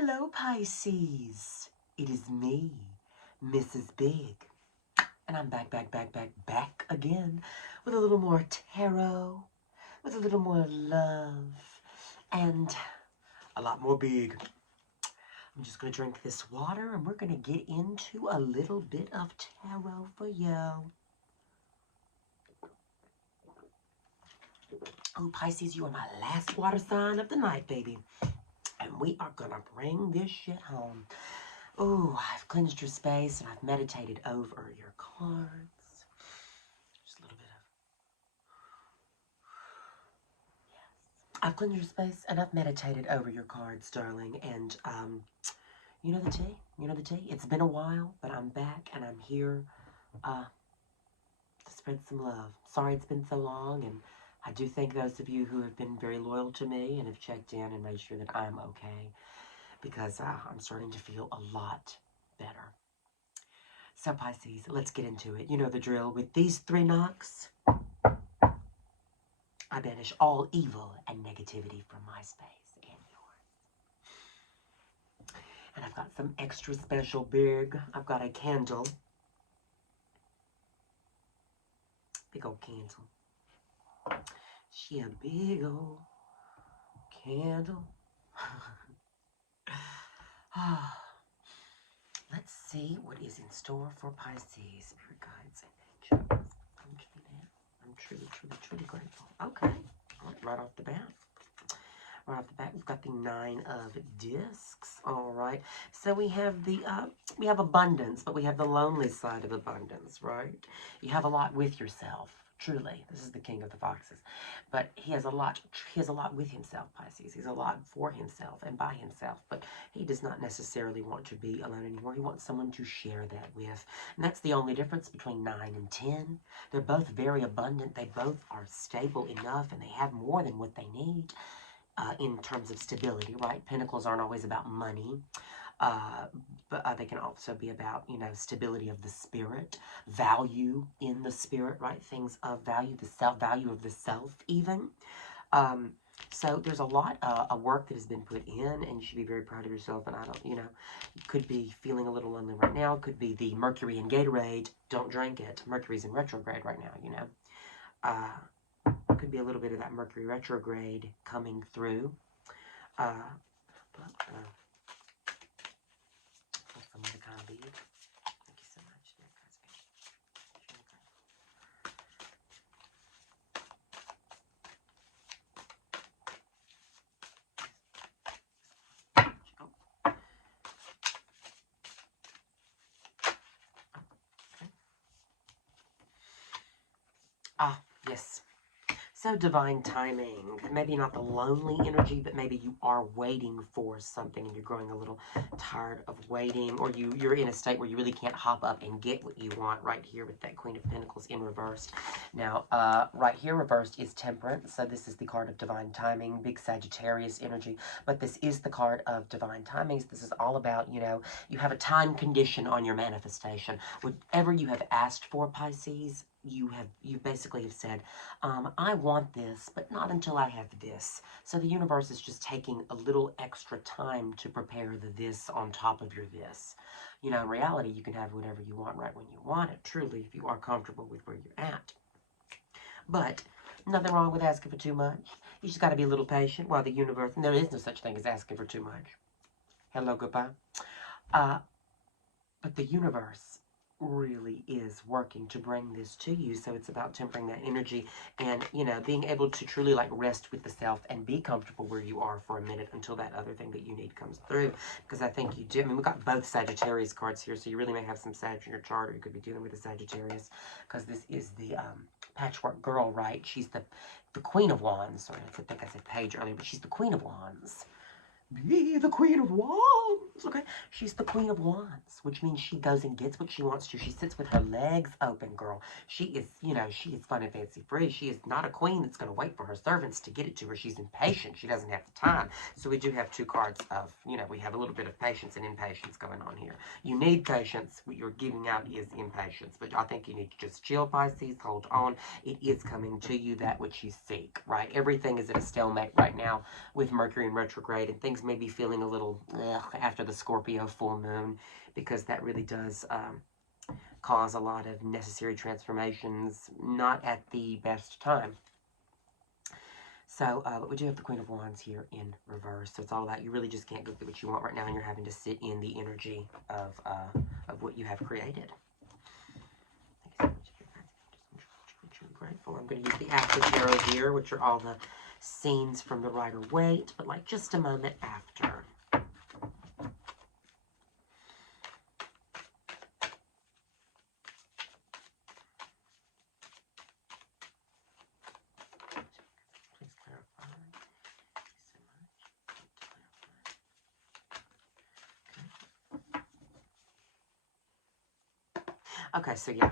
Hello, Pisces. It is me, Mrs. Big. And I'm back again with a little more tarot, with a little more love, and a lot more big. I'm just going to drink this water and we're going to get into a little bit of tarot for you. Oh, Pisces, you are my last water sign of the night, baby. And we are going to bring this shit home. Oh, I've cleansed your space and I've meditated over your cards. Just a little bit of... Yes. I've cleansed your space and I've meditated over your cards, darling. And, you know the tea? You know the tea? It's been a while, but I'm back and I'm here to spread some love. Sorry it's been so long, and I do thank those of you who have been very loyal to me and have checked in and made sure that I'm okay, because I'm starting to feel a lot better. So, Pisces, let's get into it. You know the drill. With these 3 knocks, I banish all evil and negativity from my space and yours. And I've got some extra special big. I've got a candle. Big old candle. She a big old candle. Let's see what is in store for Pisces. Spirit guides and angels. I'm truly grateful. Okay. Right off the bat. Right off the bat, we've got the 9 of discs. All right. So we have we have abundance, but we have the lonely side of abundance, right? You have a lot with yourself. Truly, this is the king of the foxes, but he has a lot with himself, Pisces. He's a lot for himself and by himself, but he does not necessarily want to be alone anymore. He wants someone to share that with, and that's the only difference between 9 and 10. They're both very abundant. They both are stable enough, and they have more than what they need in terms of stability, right? Pentacles aren't always about money. But they can also be about, you know, stability of the spirit, value in the spirit, right? Things of value, the self-value of the self, even. So there's a lot of work that has been put in, and you should be very proud of yourself. And I don't, you know, you could be feeling a little lonely right now. It could be the Mercury in Gatorade. Don't drink it. Mercury's in retrograde right now, you know. Could be a little bit of that Mercury retrograde coming through. Some other kind of bead. Thank you so much. Ah, yes. So divine timing. Maybe not the lonely energy, but maybe you are waiting for something and you're growing a little tired of waiting, or you're in a state where you really can't hop up and get what you want right here with that Queen of Pentacles in reversed. Now, right here reversed is Temperance. So this is the card of divine timing, big Sagittarius energy, but this is the card of divine timings. This is all about, you know, you have a time condition on your manifestation. Whatever you have asked for, Pisces, you basically have said, I want this, but not until I have this. So the universe is just taking a little extra time to prepare the this on top of your this. You know, in reality, you can have whatever you want right when you want it, truly, if you are comfortable with where you're at. But nothing wrong with asking for too much. You just got to be a little patient while the universe, and there is no such thing as asking for too much. Hello, goodbye. But the universe really is working to bring this to you. So it's about tempering that energy and, you know, being able to truly like rest with the self and be comfortable where you are for a minute until that other thing that you need comes through. Because I think you do. I mean, we've got both Sagittarius cards here, so you really may have some Sag in your chart, or you could be dealing with a Sagittarius, because this is the patchwork girl, right? She's the Queen of Wands. Sorry, I think I said Page earlier, but she's the Queen of Wands. Be the Queen of Wands, okay? She's the Queen of Wands, which means she goes and gets what she wants to. She sits with her legs open, girl. She is, you know, she is fun and fancy free. She is not a queen that's going to wait for her servants to get it to her. She's impatient. She doesn't have the time. So we do have 2 cards of, you know, we have a little bit of patience and impatience going on here. You need patience. What you're giving out is impatience. But I think you need to just chill, Pisces. Hold on. It is coming to you, that which you seek, right? Everything is at a stalemate right now with Mercury in retrograde, and things things may be feeling a little after the Scorpio full moon, because that really does cause a lot of necessary transformations, not at the best time. So, but we do have the Queen of Wands here in reverse. So it's all about, you really just can't go get what you want right now, and you're having to sit in the energy of what you have created. Thank you so much. I'm truly grateful. I'm going to use the After Tarot here, which are all the scenes from the Rider-Waite, but like just a moment after. Okay, so yeah,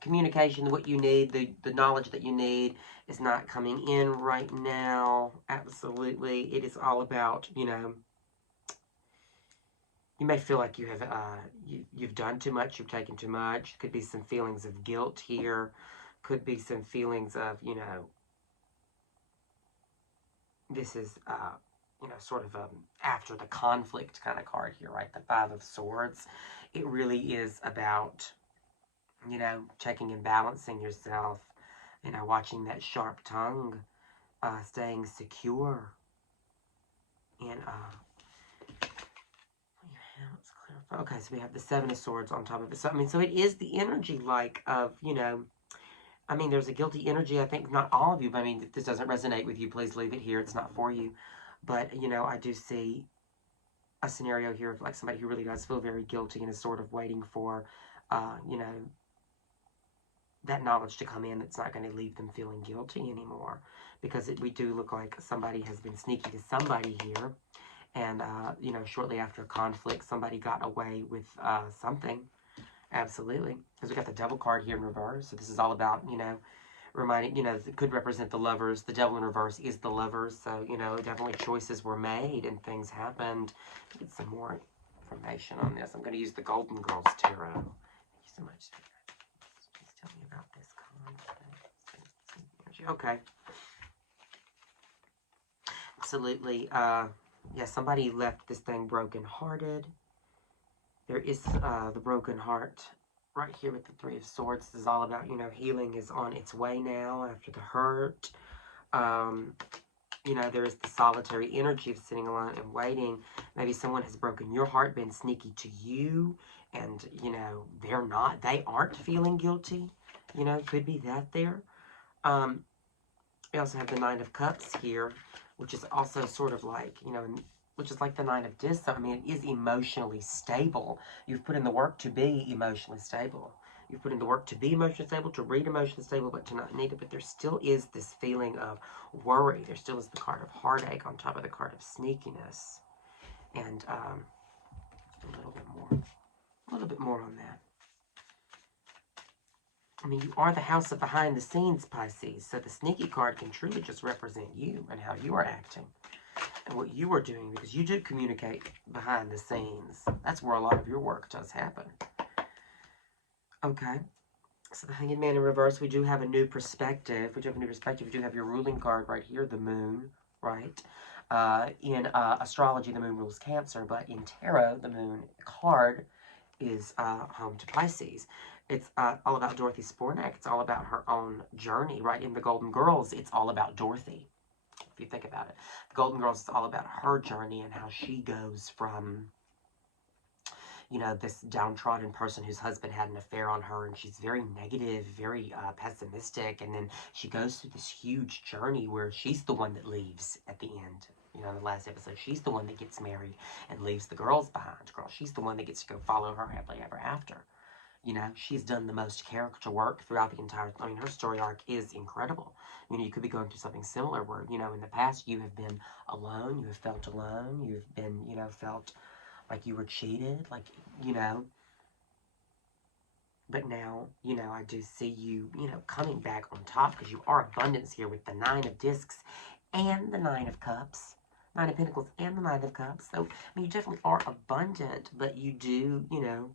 communication, what you need, the knowledge that you need is not coming in right now. Absolutely. It is all about, you know, you may feel like you have, you've done too much, you've taken too much. Could be some feelings of guilt here. Could be some feelings of, you know, this is, you know, sort of after the conflict kind of card here, right? The Five of Swords. It really is about, you know, checking and balancing yourself, you know, watching that sharp tongue, staying secure, and, let's clarify. Okay, so we have the Seven of Swords on top of it. So, I mean, so it is the energy, like, of, you know, I mean, there's a guilty energy, I think, not all of you, but I mean, if this doesn't resonate with you, please leave it here. It's not for you. But, you know, I do see a scenario here of, like, somebody who really does feel very guilty and is sort of waiting for, you know, that knowledge to come in that's not going to leave them feeling guilty anymore. Because we do look like somebody has been sneaky to somebody here. And, you know, shortly after a conflict, somebody got away with something. Absolutely. Because we got the Devil card here in reverse. So this is all about, you know, reminding, you know, it could represent the Lovers. The Devil in reverse is the Lovers. So, you know, definitely choices were made and things happened. Get some more information on this. I'm going to use the Golden Girls Tarot. Thank you so much. Please tell me about this card. Okay. Absolutely. Yeah, somebody left this thing broken-hearted. There is the broken heart right here with the Three of Swords. This is all about, you know, healing is on its way now after the hurt. You know, there is the solitary energy of sitting alone and waiting. Maybe someone has broken your heart, been sneaky to you, and, you know, they aren't feeling guilty. You know, could be that there. We also have the Nine of Cups here, which is also sort of like, you know, which is like the Nine of Discs. I mean, it is emotionally stable. You've put in the work to be emotionally stable. You've put in the work to be emotionally stable, to read emotionally stable, but to not need it. But there still is this feeling of worry. There still is the card of heartache on top of the card of sneakiness. And a little bit more on that. I mean, you are the house of behind the scenes, Pisces. So the sneaky card can truly just represent you and how you are acting and what you are doing, because you do communicate behind the scenes. That's where a lot of your work does happen. Okay. So the Hanged Man in reverse, we do have a new perspective. We do have a new perspective. We do have your ruling card right here, the Moon, right? In astrology, the Moon rules Cancer, but in tarot, the Moon card is home to Pisces. It's all about Dorothy Spornak. It's all about her own journey, right? In the Golden Girls, it's all about Dorothy, if you think about it. The Golden Girls is all about her journey and how she goes from, you know, this downtrodden person whose husband had an affair on her, and she's very negative, very pessimistic, and then she goes through this huge journey where she's the one that leaves at the end. You know, in the last episode, she's the one that gets married and leaves the girls behind. She's the one that gets to go follow her happily ever after. You know, she's done the most character work throughout the entire, I mean, her story arc is incredible. You know, you could be going through something similar where, you know, in the past you have been alone, you have felt alone, you've been, you know, felt like you were cheated, like, you know. But now, you know, I do see you, you know, coming back on top, because you are abundance here with the Nine of Discs and the Nine of Cups. Nine of Pentacles and the Nine of Cups. So, I mean, you definitely are abundant, but you do, you know,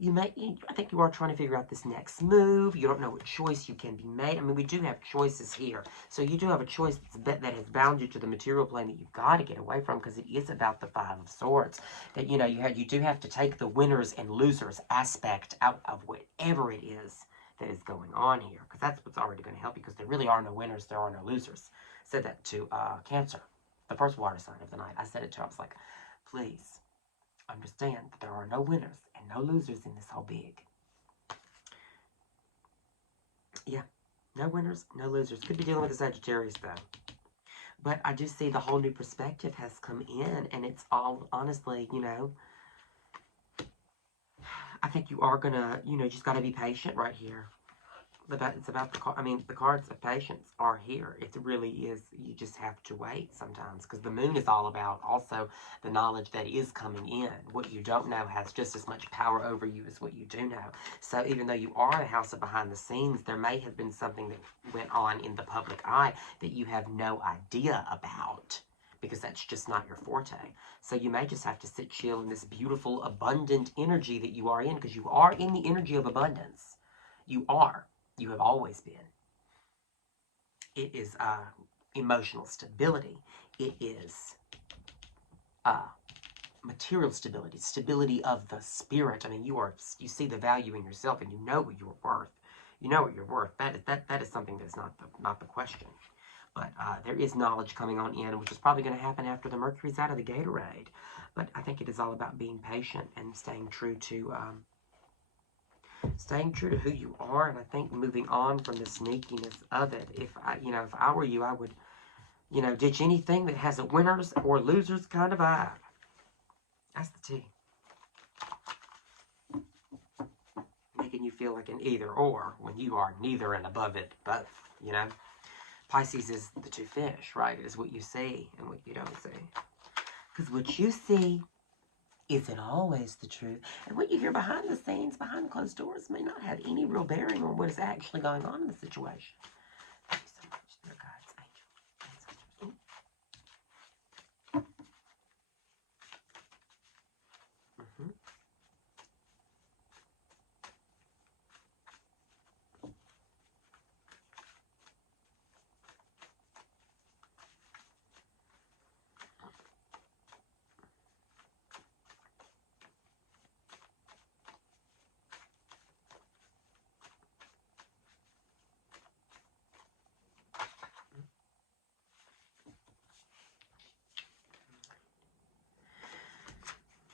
I think you are trying to figure out this next move. You don't know what choice you can be made. I mean, we do have choices here. So you do have a choice that has bound you to the material plane that you've got to get away from, because it is about the Five of Swords. That, you do have to take the winners and losers aspect out of whatever it is that is going on here, because that's what's already going to help you, because there really are no winners, there are no losers. I said that to Cancer, the first water sign of the night. I said it to her. I was like, please understand that there are no winners and no losers in this whole big. Yeah, no winners, no losers. Could be dealing with a Sagittarius, though. But I do see the whole new perspective has come in, and it's all, honestly, I think you are going to, just got to be patient right here. It's about the cards of patience are here. It really is. You just have to wait sometimes, because the moon is all about also the knowledge that is coming in. What you don't know has just as much power over you as what you do know. So even though you are a house of behind the scenes, there may have been something that went on in the public eye that you have no idea about, because that's just not your forte. So you may just have to sit chill in this beautiful, abundant energy that you are in, because you are in the energy of abundance. You are. You have always been. It is emotional stability. It is material stability, stability of the spirit. I mean, you see the value in yourself, and you know what you're worth. You know what you're worth. That is something that's not the question. But there is knowledge coming on in, which is probably going to happen after the Mercury's out of the Gatorade. But I think it is all about being patient and staying true to who you are. And I think moving on from the sneakiness of it, if I were you, I would, ditch anything that has a winners or losers kind of vibe. That's the T. Making you feel like an either or when you are neither and above it both, Pisces is the two fish, right? It is what you see and what you don't see. Because what you see isn't always the truth. And what you hear behind the scenes, behind closed doors, may not have any real bearing on what is actually going on in the situation. Thank you so much, dear guides, angels, ancestors.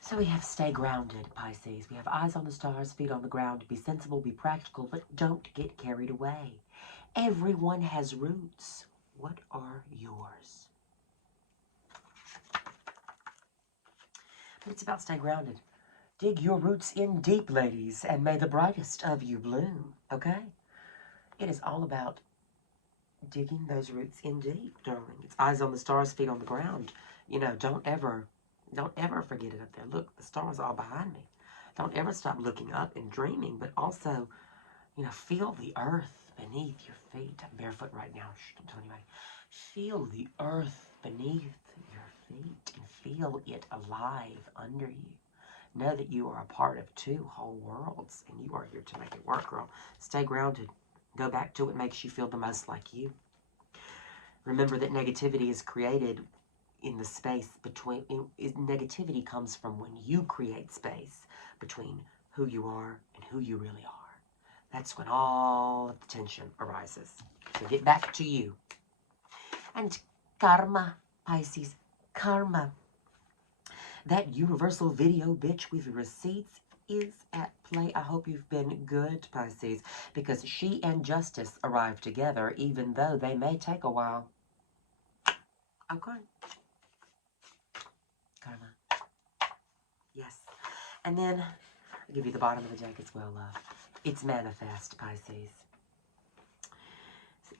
So we have stay grounded, Pisces. We have eyes on the stars, feet on the ground. Be sensible, be practical, but don't get carried away. Everyone has roots. What are yours? But it's about stay grounded. Dig your roots in deep, ladies, and may the brightest of you bloom, okay? It is all about digging those roots in deep, darling. It's eyes on the stars, feet on the ground. Don't ever forget it up there. Look, the stars are all behind me. Don't ever stop looking up and dreaming, but also, feel the earth beneath your feet. I'm barefoot right now. Shh, don't tell anybody. Feel the earth beneath your feet and feel it alive under you. Know that you are a part of two whole worlds, and you are here to make it work, girl. Stay grounded. Go back to what makes you feel the most like you. Remember that negativity is created in the space between, negativity comes from when you create space between who you are and who you really are. That's when all of the tension arises. So get back to you. And karma, Pisces, karma. That universal video bitch with receipts is at play. I hope you've been good, Pisces, because she and justice arrive together, even though they may take a while. Okay. Karma. Yes. And then I'll give you the bottom of the deck as well, love. It's manifest, Pisces.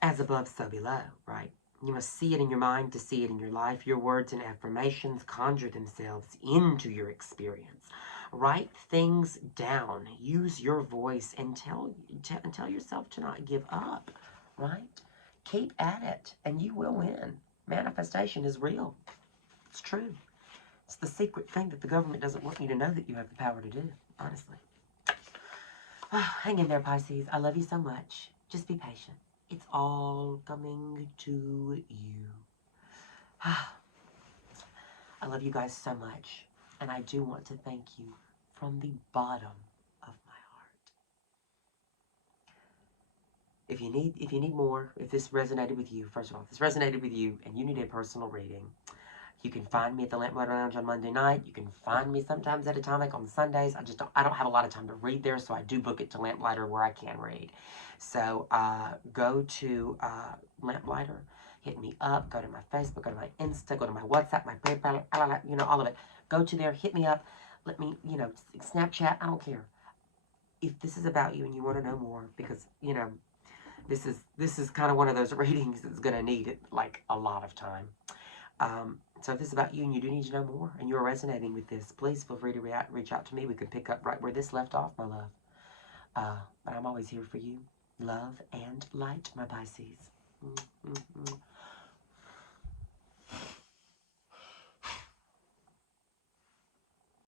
As above, so below, right? You must see it in your mind to see it in your life. Your words and affirmations conjure themselves into your experience. Write things down. Use your voice and tell yourself to not give up, right? Keep at it, and you will win. Manifestation is real. It's true. It's the secret thing that the government doesn't want you to know that you have the power to do, honestly. Hang in there, Pisces. I love you so much. Just be patient. It's all coming to you. I love you guys so much. And I do want to thank you from the bottom of my heart. If you need more, if this resonated with you, first of all, if this resonated with you and you need a personal reading, you can find me at the Lamplighter Lounge on Monday night. You can find me sometimes at Atomic on Sundays. I don't have a lot of time to read there, so I do book it to Lamplighter where I can read. So go to Lamplighter, hit me up, go to my Facebook, go to my Insta, go to my WhatsApp, my PayPal, you know, all of it. Go to there, hit me up, let me, you know, Snapchat, I don't care. If this is about you and you want to know more, because, you know, this is kind of one of those readings that's going to need it, like a lot of time. So if this is about you and you do need to know more and you're resonating with this, please feel free to reach out to me. We can pick up right where this left off, my love. But I'm always here for you. Love and light, my Pisces.